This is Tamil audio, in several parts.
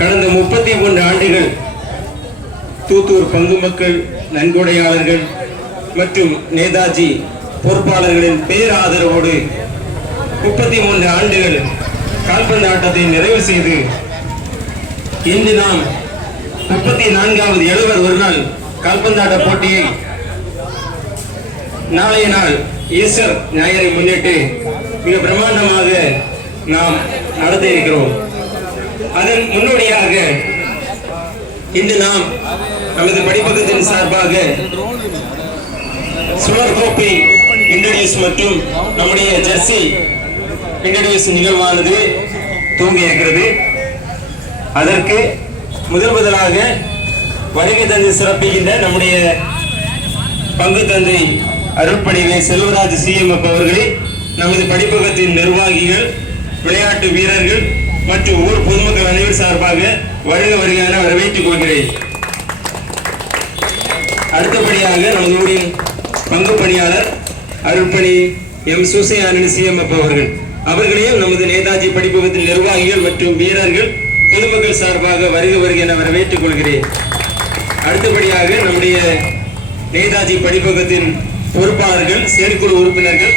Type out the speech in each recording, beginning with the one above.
கடந்த 33 ஆண்டுகள் தூத்தூர் பங்கு மக்கள், நன்கொடையாளர்கள் மற்றும் நேதாஜி பொறுப்பாளர்களின் பேராதரவோடு 33 ஆண்டுகள் கால்பந்து ஆட்டத்தை நிறைவு செய்து இன்று நாம் 34வது எழுவர் ஒரு நாள் கால்பந்தாட்ட போட்டியை நாளைய நாள் ஈஸ்டர் ஞாயிறை முன்னிட்டு மிக பிரம்மாண்டமாக நாம் நடத்த இருக்கிறோம். அதன் முன்னோடியாக இன்று நாம் நமது படிப்பகத்தின் சார்பாக சுழற் கோப்பை இன்ட்ரோடியூஸ் மற்றும் நம்முடைய ஜெர்சி இன்ட்ரோடியூஸ் நிகழ்வானது துவங்கி இருக்கிறது. அதற்கு முதலாக வருகை தந்து சிறப்பிக்கின்ற நம்முடைய பங்கு தந்தை அருட்பணிவை செல்வராஜ் CMF அவர்களை நமது படிப்பகத்தின் நிர்வாகிகள், விளையாட்டு வீரர்கள் மற்றும் ஊர் பொதுமக்கள் அனைவர் சார்பாக வருக என வரவேற்றுக் கொள்கிறேன். அடுத்தபடியாக நமது ஊரின் பங்கு பணியாளர் அருட்பணி சூசையானன் CMF அவர்களையும் நமது நேதாஜி படிப்பகத்தின் நிர்வாகிகள் மற்றும் வீரர்கள் பொதுமக்கள் சார்பாக வருக என வரவேற்றுக் கொள்கிறேன். அடுத்தபடியாக நம்முடைய நேதாஜி படிப்பகத்தின் பொறுப்பாளர்கள், செயற்குழு உறுப்பினர்கள்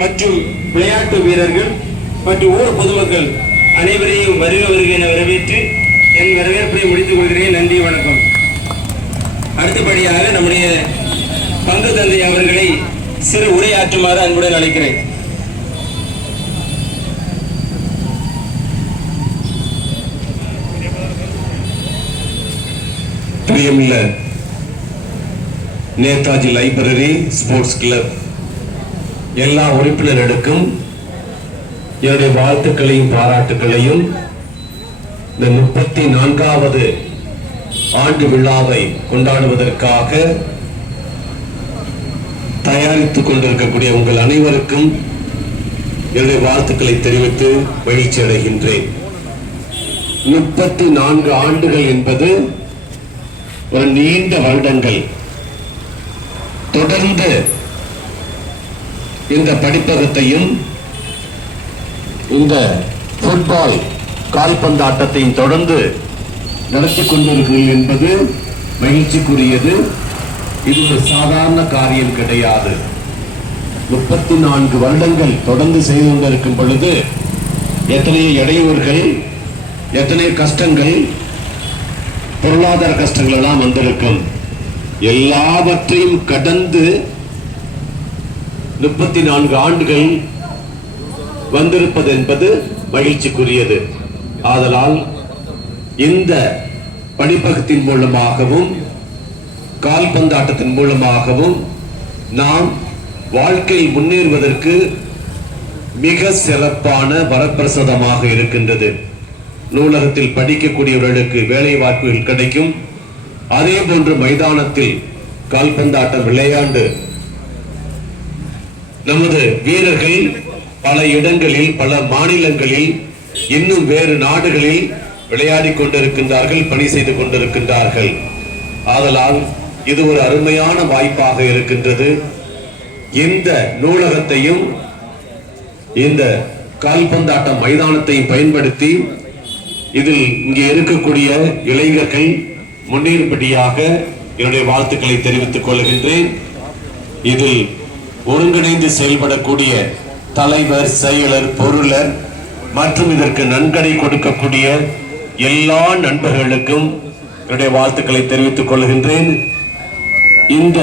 மற்றும் விளையாட்டு வீரர்கள் மற்றும் ஊர் பொதுமக்கள் அனைவரையும் வருக என வரவேற்று என் வரவேற்பை முடித்துக் கொள்கிறேன். நன்றி, வணக்கம். அடுத்தபடியாக நம்முடைய பங்கு தந்தை அவர்களை சிறு உரையாற்றுமாறு அன்புடன் அழைக்கிறேன். பிரியமுள்ள நேதாஜி லைப்ரரி ஸ்போர்ட்ஸ் கிளப் எல்லா உறுப்பினர்களுக்கும் என்னுடைய வாழ்த்துக்களையும் பாராட்டுகளையும் இந்த 34வது ஆண்டு விழாவை கொண்டாடுவதற்காக தயாரித்துக் கொண்டிருக்கக்கூடிய உங்கள் அனைவருக்கும் என்னுடைய வாழ்த்துக்களை தெரிவித்து மகிழ்ச்சி அடைகின்றேன். 34 ஆண்டுகள் என்பது ஒரு நீண்ட வருடங்கள் தொடர்ந்து இந்த படிப்பகத்தையும் இந்த ஃபுட்பால் கால்பந்தாட்டத்தையும் தொடர்ந்து நடத்தி கொண்டிருக்கிறீர்கள் என்பது மகிழ்ச்சிக்குரியது. இது ஒரு சாதாரண காரியம் கிடையாது. 34 வருடங்கள் தொடர்ந்து செய்து கொண்டிருக்கும் பொழுது எத்தனை இடையூறுகள், எத்தனை கஷ்டங்கள், பொருளாதார கஷ்டங்கள் எல்லாம் வந்திருக்கும். எல்லாவற்றையும் கடந்து 34 ஆண்டுகள் வந்திருப்பது என்பது மகிழ்ச்சிக்குரியது. ஆதலால் இந்த படிப்பகத்தின் மூலமாகவும் கால்பந்தாட்டத்தின் மூலமாகவும் நாம் வாழ்க்கையில் முன்னேறுவதற்கு மிக சிறப்பான வரப்பிரசாதமாக இருக்கின்றது. நூலகத்தில் படிக்கக்கூடியவர்களுக்கு வேலை வாய்ப்புகள் கிடைக்கும். அதே போன்று மைதானத்தில் கால்பந்தாட்டம் விளையாண்டு நமது வீரர்கள் பல இடங்களில், பல மாநிலங்களில், இன்னும் வேறு நாடுகளில் விளையாடி கொண்டிருக்கின்றார்கள், பணி செய்து கொண்டிருக்கின்றார்கள். ஆதலால் இது ஒரு அருமையான வாய்ப்பாக இருக்கின்றது. இந்த நூலகத்தையும் இந்த கால்பந்தாட்ட மைதானத்தையும் பயன்படுத்தி இதில் இங்கே இருக்கக்கூடிய இளைஞர்கள் முன்னேறும்படியாக என்னுடைய வாழ்த்துக்களை தெரிவித்துக் கொள்கின்றேன். இதில் ஒருங்கிணைந்து செயல்படக்கூடிய தலைவர், செயலர், பொருளர் மற்றும் இதற்கு நன்கொடை கொடுக்கக்கூடிய எல்லா நண்பர்களுக்கும் என்னுடைய வாழ்த்துக்களை தெரிவித்துக் கொள்கின்றேன். இந்த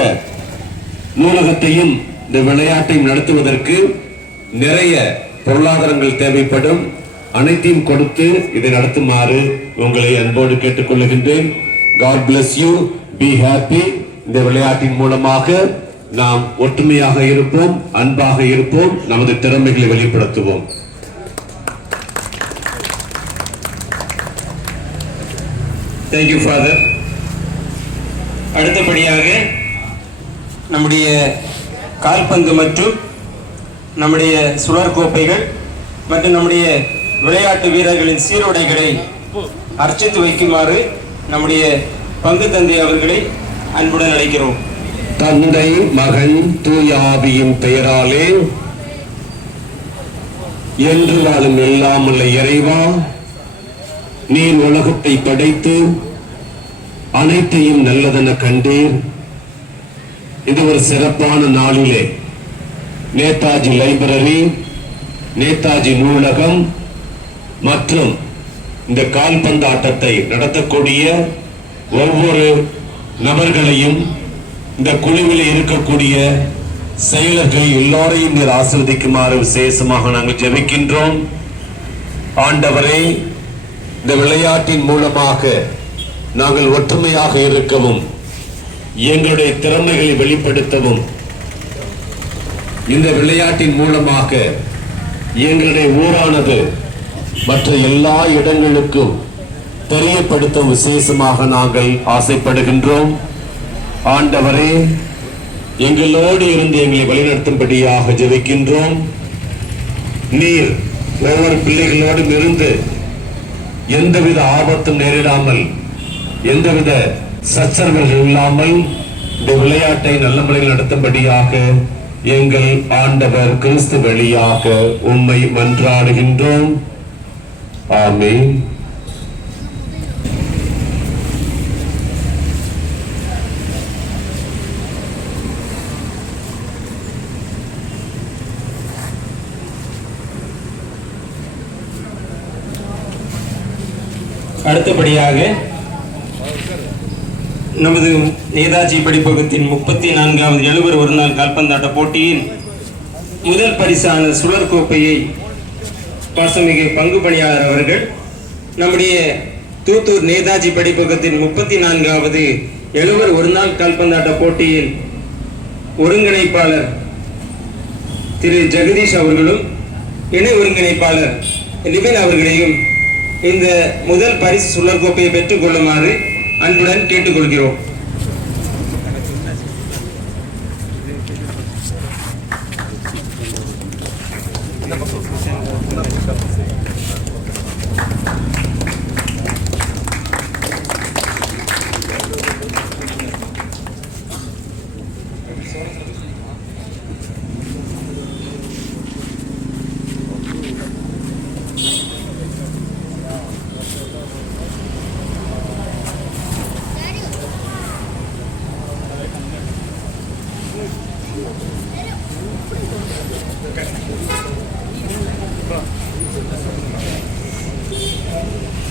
நூலகத்தையும் இந்த விளையாட்டையும் நடத்துவதற்கு நிறைய பொருளாதாரங்கள் தேவைப்படும். அனைத்தையும் கொடுத்து இதை நடத்துமாறு உங்களை அன்போடு கேட்டுக்கொள்கின்றேன். God bless you. Be happy. இந்த விளையாட்டின் மூலமாக நாம் ஒற்றுமையாக இருப்போம், அன்பாக இருப்போம், நமது திறமைகளை வெளிப்படுத்துவோம். Thank you, Father. அடுத்தபடியாக நம்முடைய கால்பந்து மற்றும் நம்முடைய சுழற் கோப்பைகள் மற்றும் நம்முடைய விளையாட்டு வீரர்களின் சீருடைகளை அர்ச்சித்து வைக்குமாறு நம்முடைய பங்கு தந்தை அவர்களை அன்புடன் அழைக்கிறோம். தந்தை, மகன், தூய ஆவியின் பெயராலே என்று வாழும் எல்லாம் உள்ள இறைவா, நீர் உலகத்தை படைத்து அனைத்தையும் நல்லதென கண்டீர். இது ஒரு சிறப்பான நாளிலே நேதாஜி லைப்ரரி, நேதாஜி நூலகம் மற்றும் இந்த கால்பந்து ஆட்டத்தை நடத்தக்கூடிய ஒவ்வொரு நபர்களையும், இந்த குழுவில் இருக்கக்கூடிய செயலர்கள் எல்லோரையும் நீர் ஆசீர்வதிக்குமாறு விசேஷமாக நாங்கள் ஜெபிக்கின்றோம். ஆண்டவரே, இந்த விளையாட்டின் மூலமாக நாங்கள் ஒற்றுமையாக இருக்கவும், எங்களுடைய திறமைகளை வெளிப்படுத்தவும், இந்த விளையாட்டின் மூலமாக எங்களுடைய ஊரானது மற்ற எல்லா இடங்களுக்கும் தெரியப்படுத்தும் விசேஷமாக நாங்கள் ஆசைப்படுகின்றோம். ஆண்டவரே, எங்களோடு இருந்து எங்களை வழிநடத்தும்படியாக ஜெபிக்கின்றோம். நீர் ஒவ்வொரு பிள்ளைகளோடும் இருந்து எந்தவித ஆபத்தும் நேரிடாமல், எந்தவித சச்சரவுகள் இல்லாமல் இந்த விளையாட்டை நல்ல முறையில் நடத்தும்படியாக எங்கள் ஆண்டவர் கிறிஸ்து வழியாக உம்மை மன்றாடுகின்றோம். ஆமென். அடுத்தபடியாக நமது நேதாஜி படிப்பகத்தின் 34வது எழுவர் ஒருநாள் கால்பந்தாட்ட போட்டியின் முதல் பரிசான சுழற் கோப்பையை பாசமிகு பங்கு பணியாளர் அவர்கள் நம்முடைய தூத்தூர் நேதாஜி படிப்பகத்தின் 34வது எழுவர் ஒருநாள் கால்பந்தாட்ட போட்டியின் ஒருங்கிணைப்பாளர் திரு ஜெகதீஷ் அவர்களும் இணை ஒருங்கிணைப்பாளர் நிபின் அவர்களையும் இந்த முதல் பரிசு சுழற் கோப்பையை பெற்றுக் கொள்ளுமாறு அன்புடன் கேட்டுக்கொள்கிறோம்.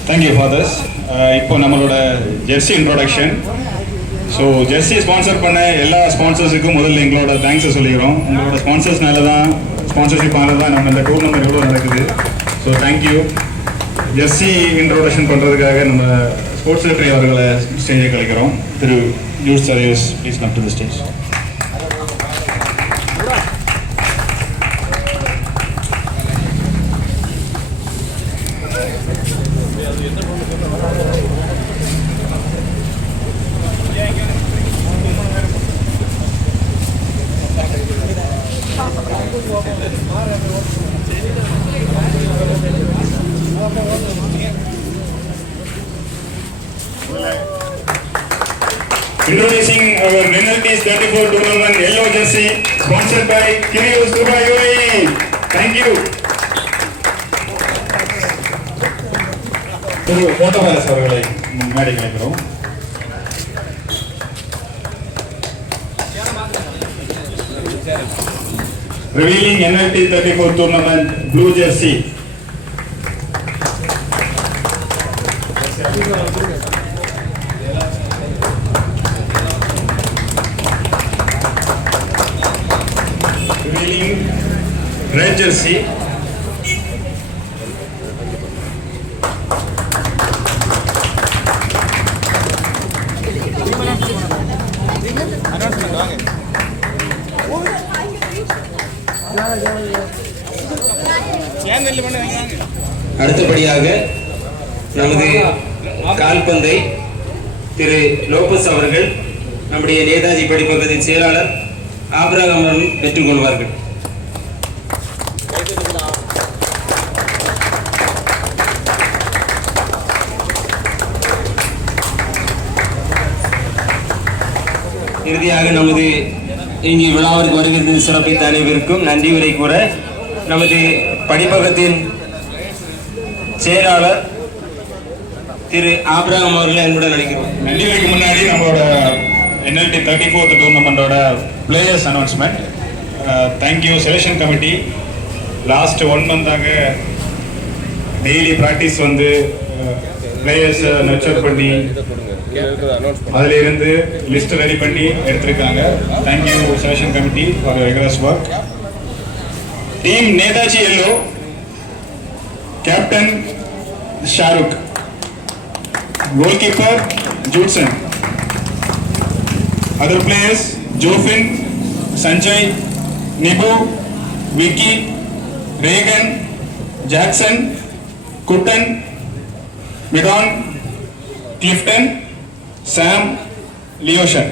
Thank you fathers. இப்போ நம்மளோட jersey introduction. So jersey sponsor பண்ண எல்லா ஸ்பான்சர்ஸுக்கும் முதல்ல எங்களோட தேங்க்ஸை சொல்லிக்கிறோம். உங்களோட ஸ்பான்சர்ஸ்னால தான், ஸ்பான்சர்ஷிப் ஆனது தான் நம்ம இந்த டூர்னமெண்ட் எவ்வளோ நடக்குது. So thank you. ஜெர்சி இன்ட்ரோடக்ஷன் பண்ணுறதுக்காக நம்ம ஸ்போர்ட்ஸ் செக்ரட்டரி அவர்களை ஸ்டேஜை கழிக்கிறோம். திரு ஜூஸ் சரேஸ், please come to the stage. Introducing our Penalties 34 tournament yellow jersey sponsored by Kirius Dubai UAE. Thank you. திரு போட்டோராஜ் அவர்களை மேடைக்கு அழைக்கிறோம். Revealing NLT 34 tournament blue jersey. Revealing red jersey. அடுத்தபடியாக நமது கால்பந்தை திரு லோபஸ் அவர்கள் நம்முடைய நேதாஜி படிப்பகத்தின் செயலாளர் ஆபிரகாம் அவர்கள் பெற்றுக் கொள்வார்கள். இறுதியாக நமது இங்கே விழாவிற்கு வருகிறது சிறப்பித்த அனைவருக்கும் நன்றி உரை கூற நமது படிப்பகத்தின் செயலாளர் திரு ஆபிரகாம் அவர்களை அன்புடன் அழைக்கிறோம். நன்றிக்கு முன்னாடி நம்மளோட NLT 34th டூர்னமெண்டோட players announcement. Thank you selection committee. Last 1 மந்தாக டெய்லி ப்ராக்டிஸ் வந்து பிளேயர்ஸை நர்ச்சர் பண்ணி அதில் இருந்து லிஸ்ட் ரெடி பண்ணி எடுத்திருக்காங்க. Thank you selection committee for rigorous work. Team Netaji yellow, captain Shahrukh, goalkeeper Judson. Other players Jofin, Sanjay, Nibu, Vicky, Regan, Jackson, Kutan, Midon, Clifton, Sam, Leoshan.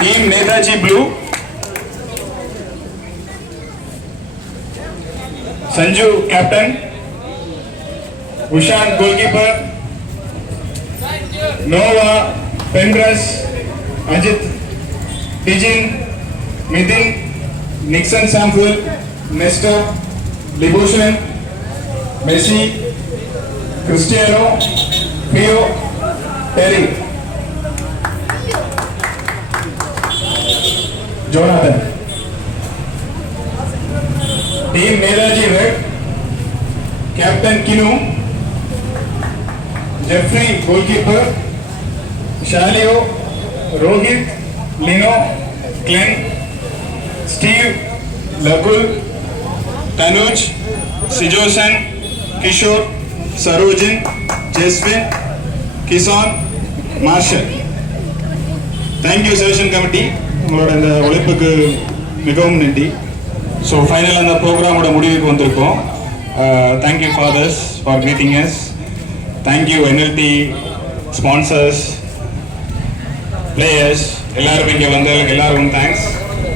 Team Netaji Blue, Sanju captain, Ushan goalkeeper, Nova, Pendras, Ajit, Tijin, Midin, Nixon Samful, Nestor, Libushan, Messi, Cristiano, Pio, Terry, Jonathan. Team Netaji Red, Captain Kinu, Jeffrey goalkeeper, Shalio, Rohit, Lino, Glenn, Steve, Lakul, Tanuj, Sijosan, Kishore, Sarojin, Jaswin, Kisan, Marshall. Thank you selection committee. உங்களோட இந்த உழைப்புக்கு மிகவும் நன்றி. ஸோ ஃபைனல் அந்த ப்ரோக்ராமோட முடிவுக்கு வந்திருக்கோம். Thank you fathers for greeting us. Thank you NLT sponsors, players எல்லாரும் இங்கே வந்ததுக்கு எல்லாருக்கும் தேங்க்ஸ்.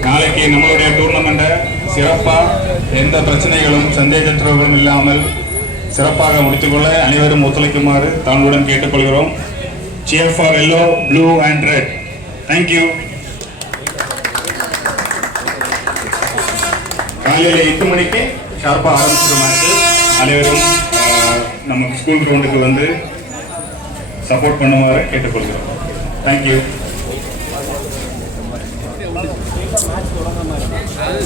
நாளைக்கு நம்மளுடைய டூர்னமெண்ட்டை சிறப்பாக எந்த பிரச்சனைகளும் சந்தேகத்துறவும் இல்லாமல் சிறப்பாக முடித்துக்கொள்ள அனைவரும் ஒத்துழைக்குமாறு தாங்களுடன் கேட்டுக்கொள்கிறோம். Cheer for yellow, blue and red. Thank you. காலையில் 8 மணிக்கு ஷார்ப்பாக ஆரம்பிச்சிடும் மேட்ச். அனைவரும் நம்ம ஸ்கூல் கிரவுண்டுக்கு வந்து சப்போர்ட் பண்ணுமாறு கேட்டுக்கொள்கிறோம். தேங்க்யூ. அது